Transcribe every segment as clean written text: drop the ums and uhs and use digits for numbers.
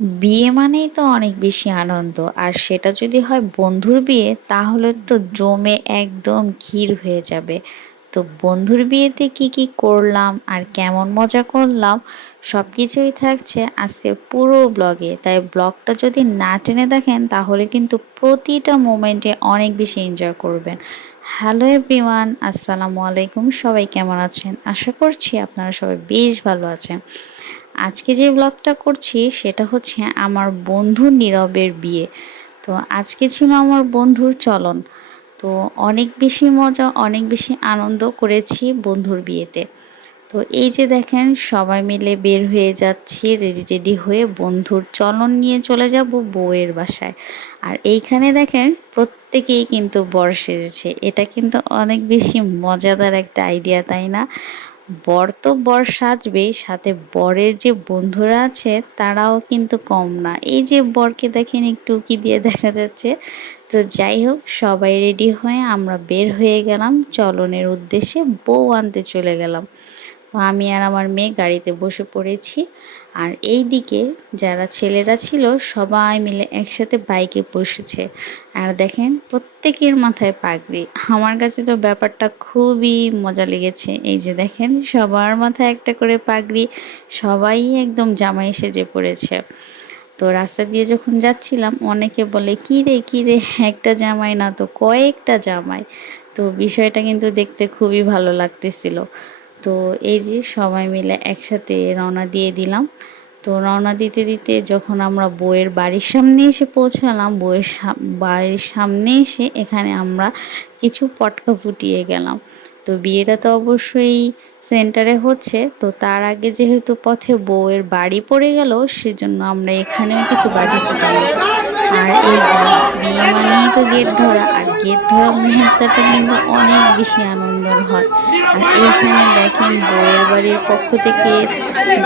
বিয়ে মানেই তো অনেক বেশি আনন্দ, আর সেটা যদি হয় বন্ধুর বিয়ে তাহলে তো জমে একদম ক্ষীর হয়ে যাবে। তো বন্ধুর বিয়েতে কি কি করলাম আর কেমন মজা করলাম সব কিছুই থাকছে আজকে পুরো ব্লগে, তাই ব্লগটা যদি না টেনে দেখেন তাহলে কিন্তু প্রতিটা মোমেন্টে অনেক বেশি এনজয় করবেন। হ্যালো এভরিওয়ান, আসসালামু আলাইকুম। সবাই কেমন আছেন? আশা করছি আপনারা সবাই বেশ ভালো আছেন। আজকে যে ব্লগটা করছি সেটা হচ্ছে আমার বন্ধু নীরবের বিয়ে। তো আজকে ছিল আমার বন্ধুর চলন। তো অনেক বেশি মজা, অনেক বেশি আনন্দ করেছি বন্ধুর বিয়েতে। তো এই যে দেখেন সবাই মিলে বের হয়ে যাচ্ছি রেডি টেডি হয়ে, বন্ধুর চলন নিয়ে চলে যাব বউয়ের বাসায়। আর এইখানে দেখেন প্রত্যেকেই কিন্তু বর সেজেছে, এটা কিন্তু অনেক বেশি মজাদার একটা আইডিয়া, তাই না? বর তো বর সাজবেই, সাথে বরের যে বন্ধুরা আছে তারাও কিন্তু কম না। এই যে বরকে দেখেন একটু কি দিয়ে দেখা যাচ্ছে। তো যাই হোক, সবাই রেডি হয়ে আমরা বের হয়ে গেলাম চলনের উদ্দেশ্যে, বউ আনতে চলে গেলাম। তো আমি আর আমার মেয়ে গাড়িতে বসে পড়েছি, আর এই দিকে যারা ছেলেরা ছিল সবাই মিলে একসাথে বাইকে বসেছে। আর দেখেন প্রত্যেকের মাথায় পাগড়ি। আমার কাছে তো ব্যাপারটা খুবই মজা লেগেছে। এই যে দেখেন সবার মাথায় একটা করে পাগড়ি, সবাই একদম জামাই সেজে পড়েছে। তো রাস্তা দিয়ে যখন যাচ্ছিলাম অনেকে বলে কি রে কি রে, একটা জামাই না তো কয়েকটা জামাই। তো বিষয়টা কিন্তু দেখতে খুবই ভালো লাগতেছিল। তো এই যে সবাই মিলে একসাথে রওনা দিয়ে দিলাম। তো রওনা দিতে দিতে যখন আমরা বউয়ের বাড়ির সামনে এসে পৌঁছালাম, বাড়ির সামনে এসে এখানে আমরা কিছু পটকা ফুটিয়ে গেলাম। তো বিয়েটা তো অবশ্যই সেন্টারে হচ্ছে, তো তার আগে যেহেতু পথে বউয়ের বাড়ি পড়ে গেল সেজন্য আমরা এখানেও কিছু বাজি ফুটালাম। আর এই বিয়ে মানেই তো গেট ধরা, আর গেট ধরা মুহূর্তটা কিন্তু অনেক বেশি আনন্দের হয়। আর এইখানে দেখেন বউয়ের বাড়ির পক্ষ থেকে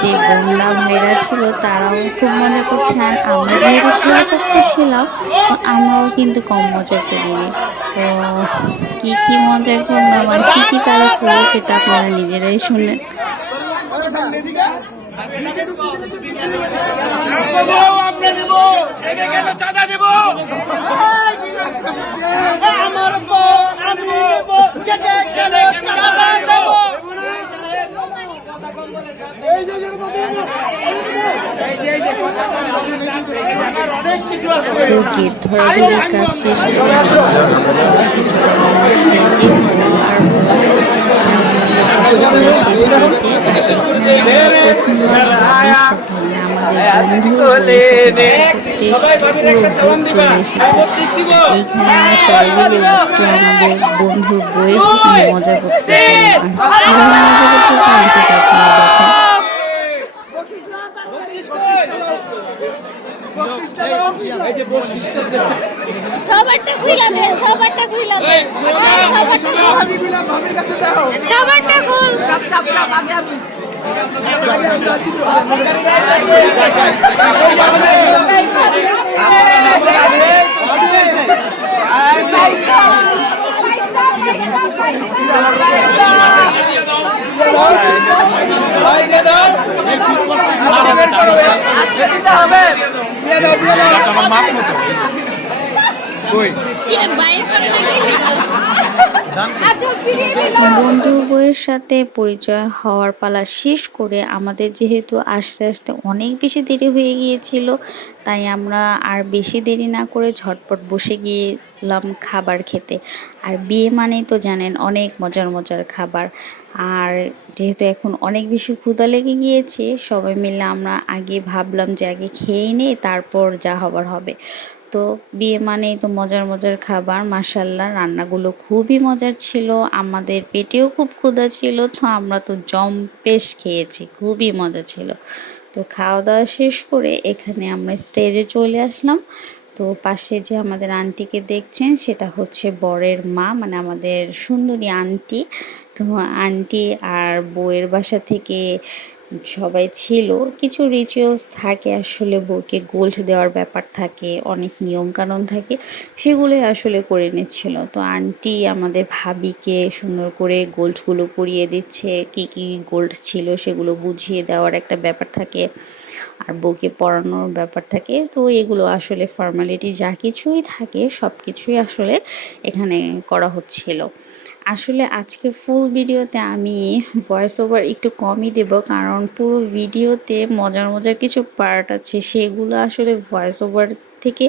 যে বোনরা ভাইরা ছিল তারাও খুব মজা করছে, আর আমরা যেহেতু ছেলে পক্ষ ছিলাম তো আমরাও কিন্তু কম মজা করিনি। তো কি কি মজা করলাম আর কি কি তারা করলো সেটা আপনারা নিজেরাই শুনে। তো গেট ধরাধরি কাজ শেষ করে আমরা স্টেজে, আর প্রথমবার ভাবির সাথে আমাদের চলে এসেছে। এইখানে আমরা সবাই মিলে একটু আমাদের বন্ধুর বইয়ের সাথে মজা করতেছিলাম। মজা করতেছিলাম সেটা আপনারা দেখেন। সবারটা খুইলা দে, সবারটা খুইলা দে, সবারটা খুল। বন্ধুর বউয়ের সাথে পরিচয় হওয়ার পালা শেষ করে আমাদের যেহেতু আস্তে আস্তে অনেক বেশি দেরি হয়ে গিয়েছিল, তাই আমরা আর বেশি দেরি না করে ঝটপট বসে গিয়েলাম খাবার খেতে। আর বিয়ে মানেই তো জানেন অনেক মজার মজার খাবার। আর যেহেতু এখন অনেক বেশি ক্ষুধা লেগে গিয়েছে, সবাই মিলে আমরা আগে ভাবলাম যে আগে খেয়ে নিই তারপর যা হবার হবে। তো বিয়ে মানেই তো মজার মজার খাবার, মাশাল্লাহ রান্নাগুলো খুবই মজার ছিল, আমাদের পেটেও খুব ক্ষুধা ছিল, তো আমরা তো জম্পেশ খেয়েছি, খুবই মজা ছিল। তো খাওয়া দাওয়া শেষ করে এখানে আমরা স্টেজে চলে আসলাম। তো পাশে যে আমাদের আন্টিকে দেখছেন সেটা হচ্ছে বরের মা, মানে আমাদের সুন্দরী আন্টি। তো আন্টি আর বউয়ের বাসা থেকে সবাই ছিল। কিছু রিচুয়ালস থাকে আসলে, বউকে গোল্ড দেওয়ার ব্যাপার থাকে, অনেক নিয়মকানুন থাকে, সেগুলোই আসলে করে নিচ্ছিল। তো আন্টি আমাদের ভাবিকে সুন্দর করে গোল্ডগুলো পরিয়ে দিচ্ছে, কি কি গোল্ড ছিল সেগুলো বুঝিয়ে দেওয়ার একটা ব্যাপার থাকে, আর বউকে পরানোর ব্যাপার থাকে। তো এগুলো আসলে ফর্মালিটি যা কিছুই থাকে সব কিছুই আসলে এখানে করা হচ্ছিল। আসলে আজকে ফুল ভিডিওতে আমি ভয়েস ওভার একটু কমই দেব, কারণ পুরো ভিডিওতে মজার মজার কিছু পার্ট আছে, সেগুলো আসলে ভয়েস ওভার থেকে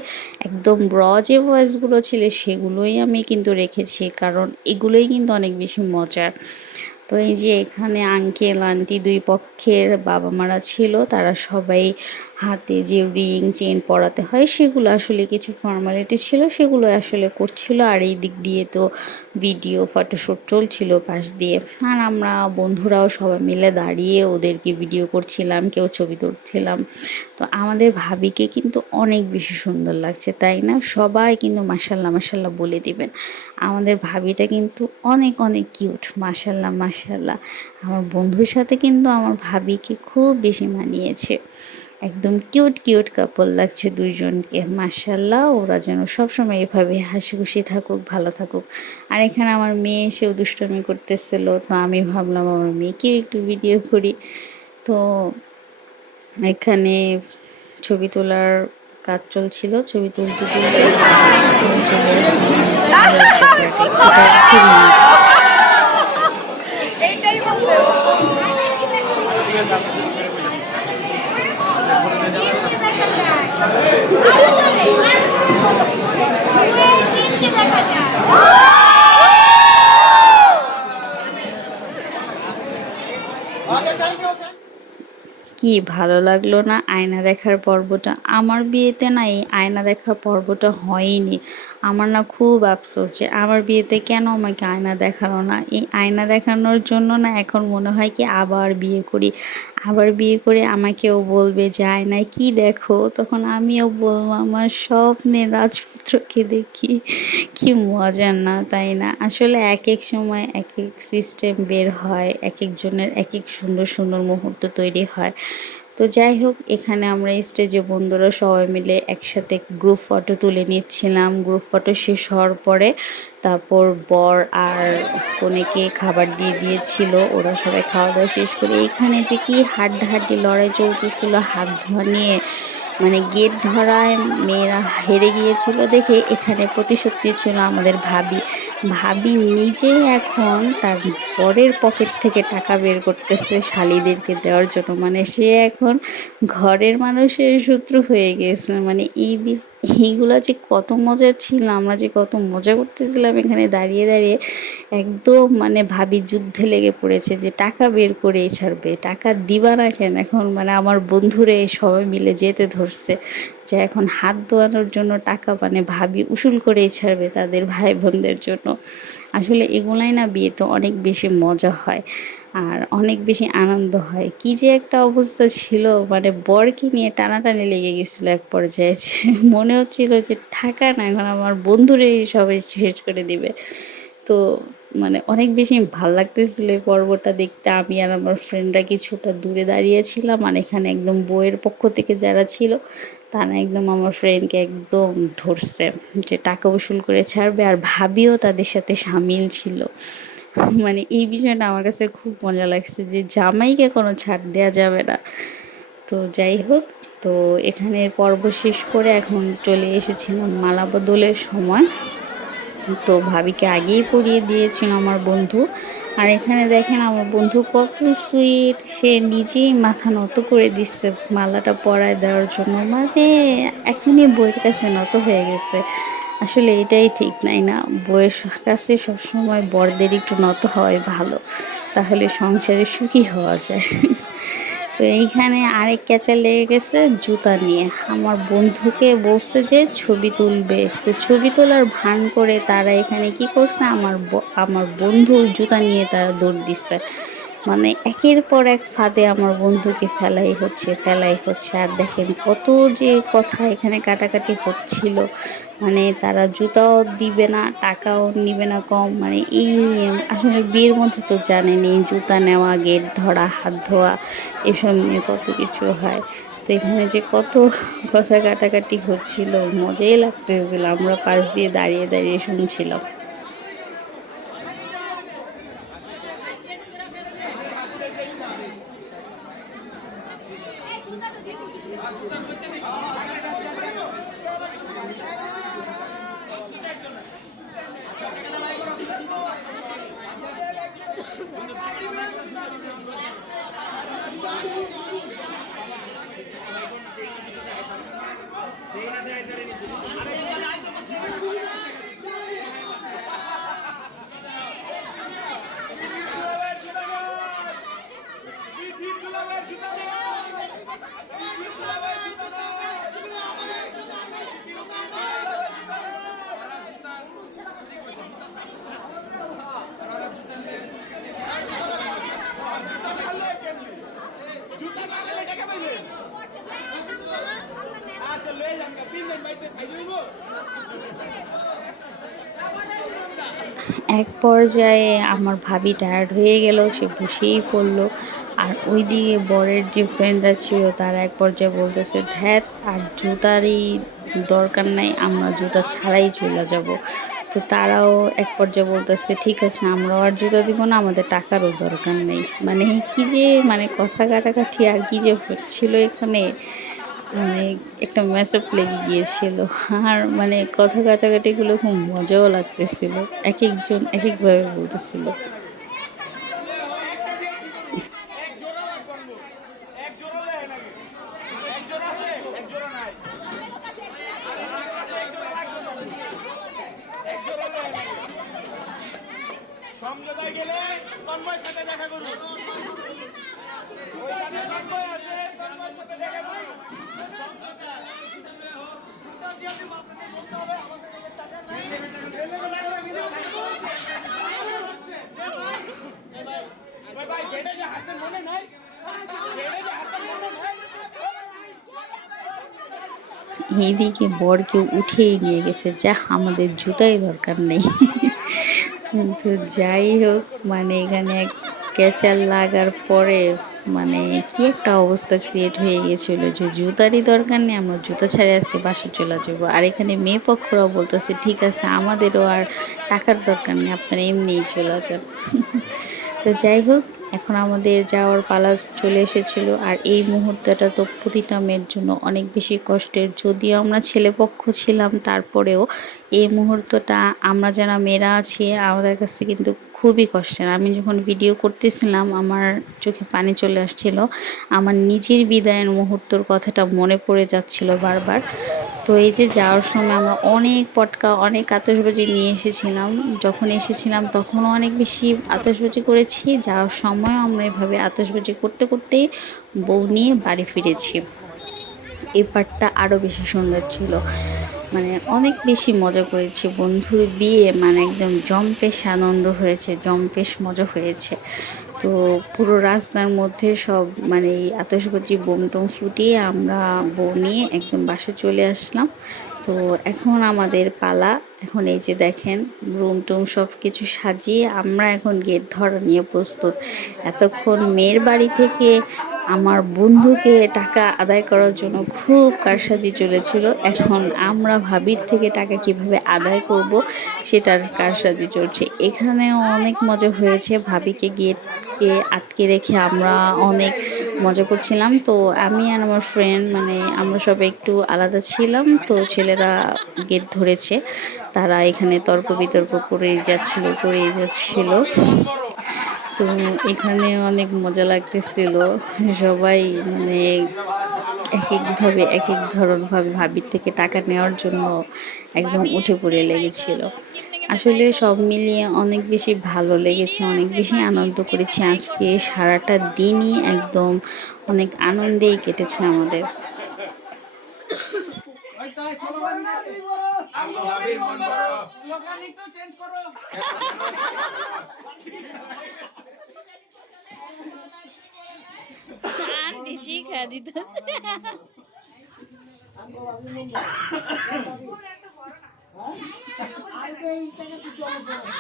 একদম যে ভয়েসগুলো ছিল সেগুলোই আমি কিন্তু রেখেছি, কারণ এগুলোই কিন্তু অনেক বেশি মজার। তো এই যে এখানে আঙ্কেল আন্টি দুই পক্ষের বাবা মারা ছিল, তারা সবাই হাতে যে রিং চেন পরাতে হয় সেগুলো আসলে কিছু ফর্মালিটি ছিল, সেগুলো আসলে করছিল। আর এই দিক দিয়ে তো ভিডিও ফটোশ্যুট চলছিল পাশ দিয়ে, আর আমরা বন্ধুরাও সবাই মিলে দাঁড়িয়ে ওদেরকে ভিডিও করছিলাম, কেউ ছবি তুলছিলাম। তো আমাদের ভাবিকে কিন্তু অনেক বেশি সুন্দর লাগছে, তাই না? সবাই কিন্তু মাশাল্লাহ মাশাল্লাহ বলে দিবেন। আমাদের ভাবিটা কিন্তু অনেক অনেক কিউট, মাশাল্লাহ মাশাল্লাহ। আমার বন্ধুর সাথে কিন্তু আমার ভাবিকে খুব বেশি মানিয়েছে, একদম কিউট কিউট কাপল লাগছে দুইজনকে, মাশাল্লাহ। ওরা যেন সবসময় এভাবে হাসি খুশি থাকুক, ভালো থাকুক। আর এখানে আমার মেয়ে এসেও দুষ্টমি করতেছিল, তো আমি ভাবলাম আমার মেয়েকেও একটু ভিডিও করি। তো এখানে ছবি তোলার কাজ চলছিল, ছবি তুলতে তুলতে চলে আসলাম আমরা একটা পার্টি। এটা খুব মজা। এইটাই বলবো। কি ভালো লাগলো না আয়না দেখার পর্বটা? আমার বিয়েতে না এই আয়না দেখার পর্বটা হয়নি। আমার না খুব আফসোস যে আমার বিয়েতে কেন আমাকে আয়না দেখানো না। এই আয়না দেখানোর জন্য না এখন মনে হয় কি আবার বিয়ে করি, আবার বিয়ে করে আমাকেও বলবে যে আয়নায় কি দেখো, তখন আমিও বলবো আমার স্বপ্নের রাজপুত্রকে দেখি। কি মজা না, তাই না? আসলে এক এক সময় এক এক সিস্টেম বের হয়, এক একজনের এক এক সুন্দর সুন্দর মুহূর্ত তৈরি হয়। তো যাই হোক, এখানে আমরা স্টেজে বন্ধুরা সবাই মিলে একসাথে গ্রুপ ফটো তুলে নিচ্ছিলাম। গ্রুপ ফটো শেষ হওয়ার পরে তারপর বর আর কনেকে খাবার দিয়ে দিয়েছিল, ওরা সবাই খাওয়া দাওয়া শেষ করে এখানে যে কি হাড্ডাহাড্ডি লড়াই চলতেছিল হাত ধোয়া নিয়ে, মানে গেট ধরায় মেয়েরা হেরে গিয়েছিল দেখে এখানে প্রতিশোধ ছিল আমাদের ভাবি। ভাবি নিজে এখন তার বরের পকেট থেকে টাকা বের করতেছে শালীদেরকে দেওয়ার জন্য, মানে সে এখন ঘরের মানুষের শত্রু হয়ে গেছে। মানে এইগুলা যে কত মজার ছিল, আমরা যে কত মজা করতেছিলাম এখানে দাঁড়িয়ে দাঁড়িয়ে। একদম মানে ভাবি যুদ্ধে লেগে পড়েছে যে টাকা বের করেই ছাড়বে, টাকা দিবা না কেন এখন। মানে আমার বন্ধুরে সবাই মিলে যেতে ধরছে যে এখন হাত ধোয়ানোর জন্য টাকা মানে ভাবি উসুল করেই ছাড়বে তাদের ভাই বোনদের জন্য। আসলে এগুলাই না বিয়েতে অনেক বেশি মজা হয় আর অনেক বেশি আনন্দ হয়। কি যে একটা অবস্থা ছিল, মানে বরকে নিয়ে টানাটানি লেগে গেছিলো এক পর্যায়ে, যে মনে হচ্ছিল যে টাকা না এখন আমার বন্ধুরে সবাই শেষ করে দিবে। তো মানে অনেক বেশি ভাল লাগতেছিল এই পর্বটা দেখতে। আমি আর আমার ফ্রেন্ডরা কিছুটা দূরে দাঁড়িয়েছিলাম, আর এখানে একদম বইয়ের পক্ষ থেকে যারা ছিল তারা একদম আমার ফ্রেন্ডকে একদম ধরছে যে টাকা উসুল করে ছাড়বে, আর ভাবিও তাদের সাথে সামিল ছিল। মানে এই বিষয়টা আমার কাছে খুব মজা লাগছে যে জামাইকে কোনো ছাড় দেওয়া যাবে না। তো যাই হোক, তো এখানের পর্ব শেষ করে এখন চলে এসেছিলাম মালা বদলের সময়। তো ভাবিকে আগেই পরিয়ে দিয়েছিল আমার বন্ধু। আর এখানে দেখেন আমার বন্ধু কত সুইট, সে নিজেই মাথা নত করে দিচ্ছে মালাটা পরায় দেওয়ার জন্য, মানে এখনই বইয়ের কাছে নত হয়ে গেছে। আসলে এটাই ঠিক, নাই না? বইয়ের কাছে সবসময় বড়দের একটু নত হওয়াই ভালো, তাহলে সংসারে সুখী হওয়া যায়। তো এইখানে আরেক ক্যাচা লেগে গেছে জুতা নিয়ে। আমার বন্ধুকে বলছে যে ছবি তুলবে, তো ছবি তোলার ভান করে তারা এখানে কি করছে, আমার বন্ধুর জুতা নিয়ে তারা দৌড় দিচ্ছে। মানে একের পর এক ফাঁদে আমার বন্ধুকে ফেলাই হচ্ছে আর দেখেন কত যে কথা এখানে কাটাকাটি হচ্ছিল। মানে তারা জুতাও দিবে না, টাকাও নিবে না কম, মানে এই নিয়ে আসলে বিয়ের মধ্যে তো জানেনই জুতা নেওয়া, গেট ধরা, হাত ধোয়া, এসব নিয়ে কত কিছু হয়। তো এখানে যে কত কথা কাটাকাটি হচ্ছিল, মজাই লাগতেছিল, আমরা পাশ দিয়ে দাঁড়িয়ে দাঁড়িয়ে শুনছিলাম। এক পর্যায়ে আমার ভাবি টায়ার্ড হয়ে গেল, সে বসেই পড়লো। আর ওইদিকে বরের যে ফ্রেন্ডরা ছিল তারা এক পর্যায়ে বলতেছে, ধ্যাত আর জুতারই দরকার নাই, আমরা জুতা ছাড়াই চলে যাব। তো তারাও এক পর্যায়ে বলতেছে, ঠিক আছে আমরাও আর জুতা দিব না, আমাদের টাকারও দরকার নেই। মানে কি যে মানে কথা কাটাকাটি আর কি যে হচ্ছিল এখানে, মানে একটা ম্যাচআপ লেগে গিয়েছিল। আর মানে কথা কাটাকাটিগুলো খুব মজাও লাগতেছিল, এক একজন এক একভাবে বলতেছিল। সমঝোতায় গেলে তন্ময়ের সাথে দেখা করব। ওইখানে তন্ময় আছে, তন্ময়ের সাথে দেখা করব। ভাই গেটে যে হাতের মনে নাই, গেটে যে হাতের মনে নাই। এইদিকে বরকে উঠিয়েই নিয়ে গেছে, যা আমাদের জুতাই দরকার নেই। তো যাই হোক, মানে এখানে এক ক্যাচার লাগার পরে মানে কি একটা অবস্থা ক্রিয়েট হয়ে গেছিলো যে জুতারই দরকার নেই, আমরা জুতা ছাড়ে আজকে বাসা চলে যাবো। আর এখানে মেয়ে পক্ষরাও বলতেছে, ঠিক আছে আমাদেরও আর টাকার দরকার নেই, আপনারা এমনিই চলে যান। তো যাই হোক, এখন আমাদের যাওয়ার পালা চলে এসেছিল। আর এই মুহূর্তটা তো প্রতিটা মেয়ের জন্য অনেক বেশি কষ্টের, যদিও আমরা ছেলেপক্ষ ছিলাম তারপরেও এই মুহূর্তটা আমরা যারা মেয়েরা আছি আমাদের কাছে কিন্তু খুবই কষ্টের। আমি যখন ভিডিও করতেছিলাম আমার চোখে পানি চলে আসছিল, আমার নিজের বিদায়ের মুহূর্তর কথাটা মনে পড়ে যাচ্ছিল বারবার। তো এই যে যাওয়ার সময় আমরা অনেক পটকা, অনেক আতশবাজি নিয়ে এসেছিলাম। যখন এসেছিলাম তখনও অনেক বেশি আতশবাজি করেছি, যাওয়ার সময়ও আমরা এভাবে আতশবাজি করতে করতেই বউ নিয়ে বাড়ি ফিরেছি। এই পার্টটা আরও বেশি সুন্দর ছিল, মানে অনেক বেশি মজা করেছি। বন্ধুর বিয়ে মানে একদম জম্পেশ আনন্দ হয়েছে, জম্পেশ মজা হয়েছে। তো পুরো রাস্তার মধ্যে সব মানে এই আতশবাজি বোম টোম ফুটিয়ে আমরা বউ নিয়ে একদম বাসে চলে আসলাম। তো এখন আমাদের পালা। এখন এই যে দেখেন রুম টুম সব কিছু সাজিয়ে আমরা এখন গেট ধরা নিয়ে প্রস্তুত। এতক্ষণ মেয়ের বাড়ি থেকে আমার বন্ধুকে টাকা আদায় করার জন্য খুব কারসাজি চলেছিল, এখন আমরা ভাবির থেকে টাকা কিভাবে আদায় করব সেটার কারসাজি চলছে। এখানেও অনেক মজা হয়েছে, ভাবিকে গেটকে আটকে রেখে আমরা অনেক মজা করছিলাম। তো আমি আর আমার ফ্রেন্ড মানে আমরা সবাই একটু আলাদা ছিলাম, তো ছেলেরা গেট ধরেছে, তারা এখানে তর্ক বিতর্ক করেই যাচ্ছিল। তো এখানে অনেক মজা লাগতেছিল, সবাই মানে এক একভাবে এক এক ধরনভাবে ভাবির থেকে টাকা নেওয়ার জন্য একদম উঠে পড়ে লেগেছিল। আসলে সব মিলিয়ে অনেক বেশি ভালো লেগেছে, অনেক বেশি আনন্দ করেছি। আজকে সারাটা দিনই একদম অনেক আনন্দেই কেটেছে আমাদের। আন্টি শিখা দিতেছে।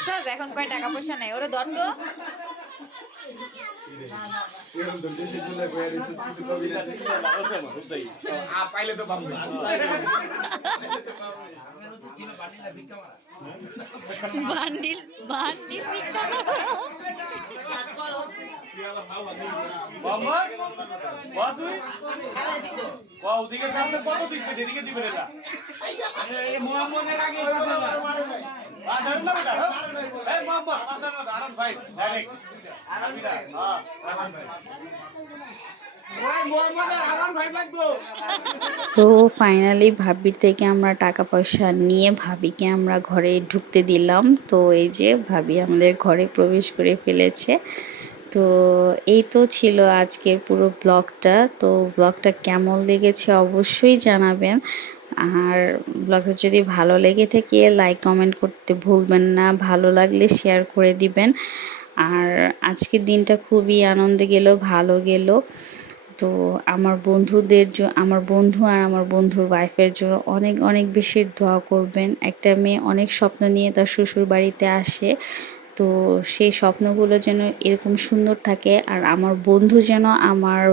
সজ এখন কয় টাকা পয়সা নেই ওরে ধর তো পাইলে তো পাবো বান্ডিল বান্ডিল পিকা বাবা বা তুই বা ওদিকে কামতে কত দিছে এদিকে দিবে এটা এই মোহাম্মদের আগে জানেন না বেটা এই বাবা আসার না আরাম সাইড ডাইরেক্ট আরাম হ্যাঁ ওই মোহাম্মদের আরাম সাইড লাগতো। সো ফাইনালি ভাবির থেকে আমরা টাকা পয়সা নিয়ে ভাবিকে আমরা ঘরে ঢুকতে দিলাম। তো এই যে ভাবি আমাদের ঘরে প্রবেশ করে ফেলেছে। তো এই তো ছিল আজকের পুরো ব্লগটা। তো ব্লগটা কেমন লেগেছে অবশ্যই জানাবেন। আর ব্লগটা যদি ভালো লেগে থাকে লাইক কমেন্ট করতে ভুলবেন না, ভালো লাগলে শেয়ার করে দিবেন। আর আজকের দিনটা খুবই আনন্দে গেল, ভালো গেল। তো আমার আমার বন্ধু আর আমার বন্ধুর ওয়াইফের জন্য অনেক অনেক বেশি দোয়া করবেন। একটা মেয়ে অনেক স্বপ্ন নিয়ে তার শ্বশুর বাড়িতে আসে, তো সেই স্বপ্নগুলো যেন এরকম সুন্দর থাকে। আর আমার বন্ধু যেন আমার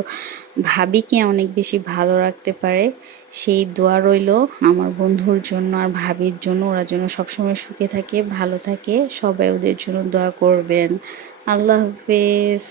ভাবিকে অনেক বেশি ভালো রাখতে পারে, সেই দোয়া রইল আমার বন্ধুর জন্য আর ভাবির জন্য। ওরা যেন সবসময় সুখে থাকে, ভালো থাকে। সবাই ওদের জন্য দোয়া করবেন। আল্লাহ হাফেজ।